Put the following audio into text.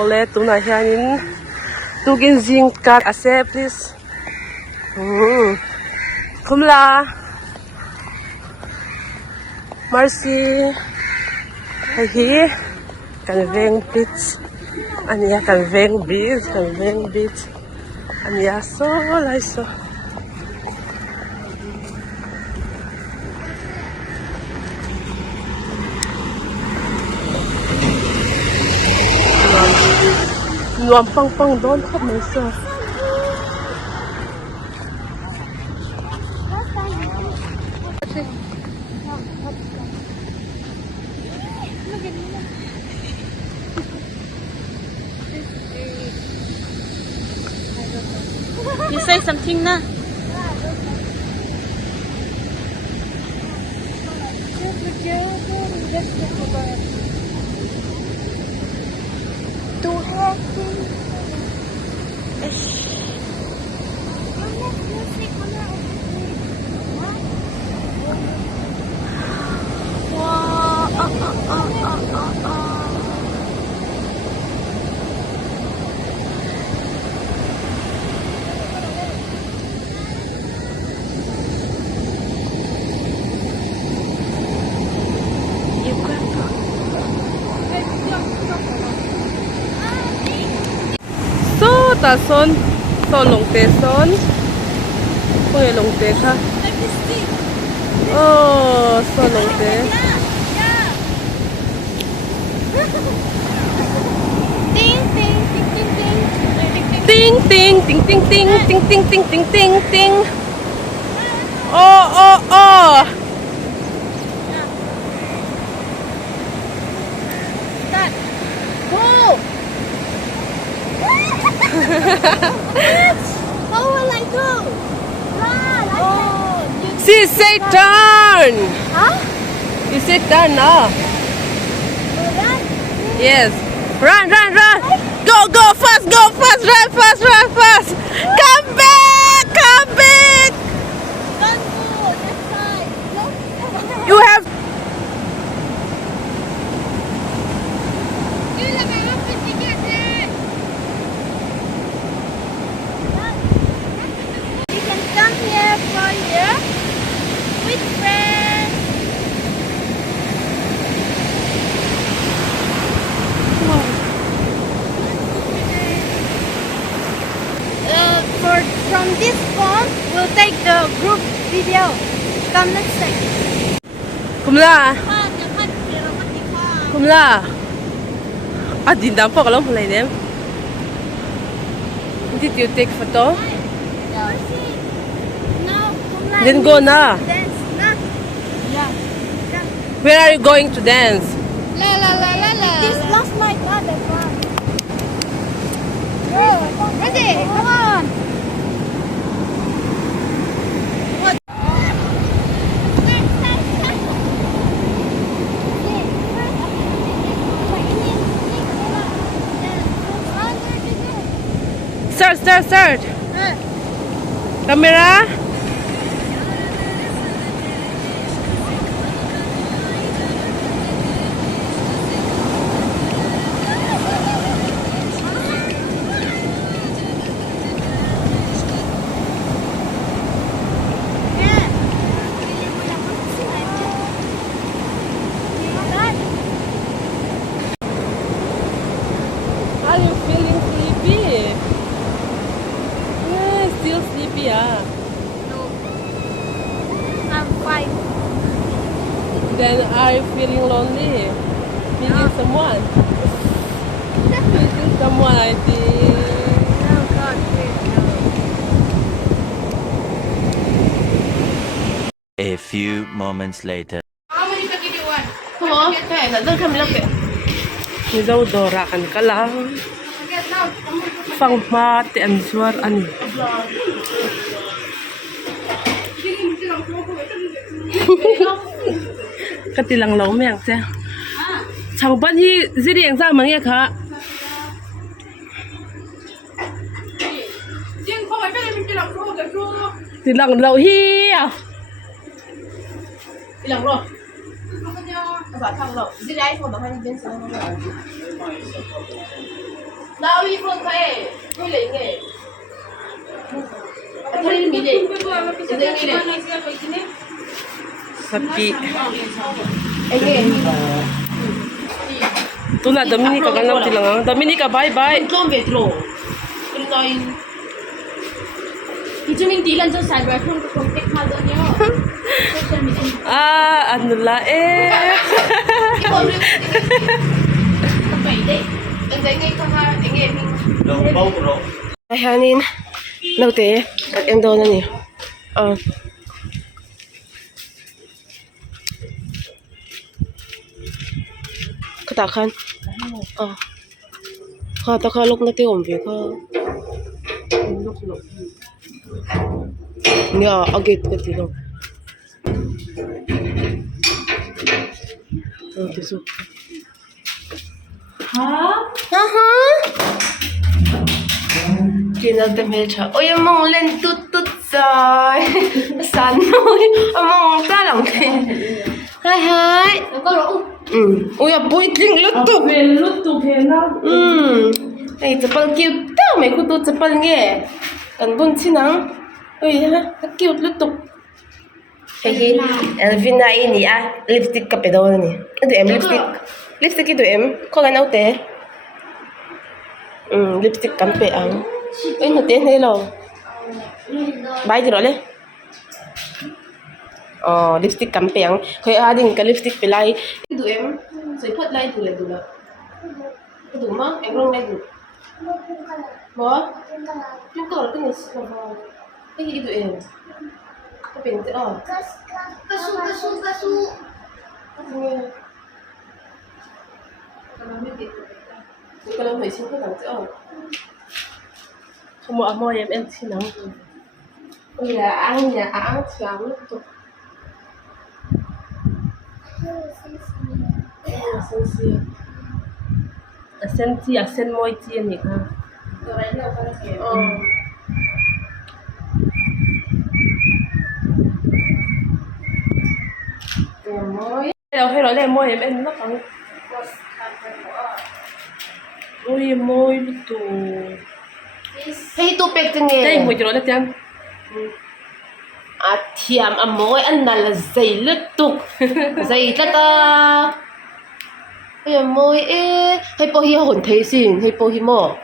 ole tuna hianin tugin zing kat ase please kumla Marcy hi kan veng beach ania kan veng beach ania so lai so nuam pang don khop mai so You say something na. ta son long te son kung long te kha oh son long te ting ting ting ting ting ting ting ting ting ting ting oh How will I go? She say turn. Huh? You say turn now. Yes. Run. Go fast, run fast. Come back. Don't go that side. No. You have. Come here for here with friends. From this phone, we'll take the group video. Come, let's take it. Kumla. Din dam po kalong hulay dem. Did you take photo? Then go na. Dance, na. Yeah. Where are you going to dance? La. This lost my mother. Ready? Come on. Start. Camera. Are you feeling sleepy? Yeah, still sleepy, No. I'm fine. Then are you feeling lonely? Meeting someone? Meeting someone, I think. No, God, no. A few moments later. Ni daw Dora kan ka lang. Phang ma te an suar ani. Katilang law mek se. Chang ban hi ziriang sa mang ye kha. Tilang law hi. Tilang law. Bà thằng lộ dưới đây không mà hay bên sau Nào đi phương khai, tôi lấy nghề. Thấy mi đi. Sapi. Tu na Dominica kan lang tilang. Dominica bye bye. Không về trổ. Tôi nói thì chúng mình tí lần cho xài bài không thích mà giờ nhớ. Ah, ano la eh. Không phải đấy. Anh thấy ngay không ha, anh em mình. Đâu bao rồi. Ay hanin. Naute at em daw na niya. Katakan. Katakalok na ti ombi ka. Niya agit ka ti no. Tiso. Ha? Kinal temel cha. Ôi mong lên tút tút rồi. Sắn ôi. Mong ta lòng thế. Hai. Có lỗ. Ôi bôi trinh lút tục. Lúc tụ thế nào? Ay tapal cute tao may kuto tapal nghe. Kan bun sinang. Ôi ha, cute lút tục. Hey, Elvina ini lipstick ka pedo ni. Ito em lipstick. Lipstick ito em. Ko kan autte. Lipstick kampe ang. Ay no ten hello. Bye diro le. Lipstick kampe ang. Kaya ading ka lipstick pilay. Ito em. So ipot lai dula dula. Ito ma, em rong lai dula. Mo? Yung color ko ni sa ba. Ay ito em. Kapinte Kasu. Hindi ko lang may singko lang ito. Kumuha mo yung sinang. Ang siyang ito. Asen mo ito yan eh. Hello, le mo em nó còn. Ôi môi tụ. Hey tụ pek ting Đây eh. một chỗ là tiếng. Thiam môi anh là dày lứt tục. Dày ta. Ôi môi ê. Hay po hi hồn thấy xin, hay po hi mo.